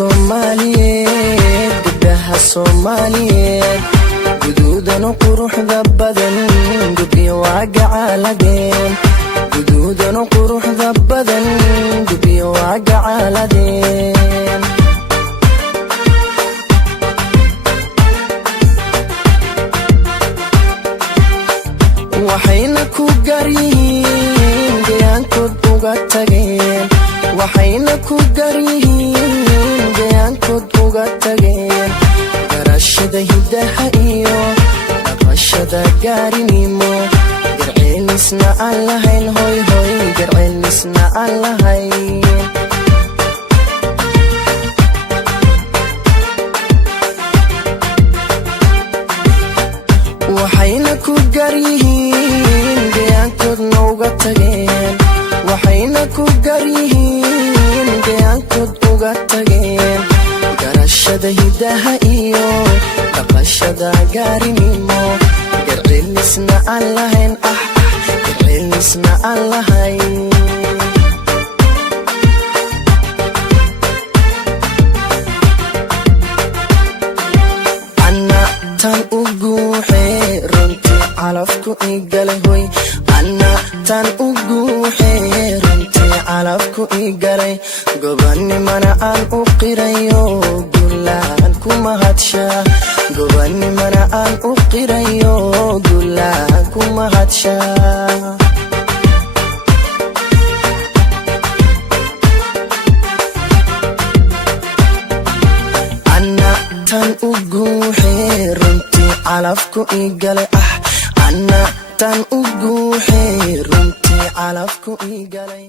Soomaaliyeed gabdhaha Soomaaliyeed guduudan quruxda badan gubiyo wagacaaladeen guduudan quruxda badan gubiyo wagacaaladeen waxayna ku garyihiin gayaankood uga tageen waxayna ku garyihiin gayaankood uga tageen garashada hidaha iyo dhaqashada gaarinimo garceelisna aan lahayn hoy hoy garceelisna aan lahayn waxayna ku garyihiin gayaankoodna uga tageen waxayna ku garyihiin gayaankood uga tageen garashada hidaha iyo dhaqashada gaarinimo garceelisna aan lahayn garceelisna aan lahayn tan ugu runtii calafku igalay hoy anna tan ugu runtii calafku igalay gobanimana aan u qirayo gulaan ku mahadsha gobanimana aan u qirayo gulaan ku mahadsha anna tan ugu runtii calafku igalay anna tan ugu runtii calafku igalay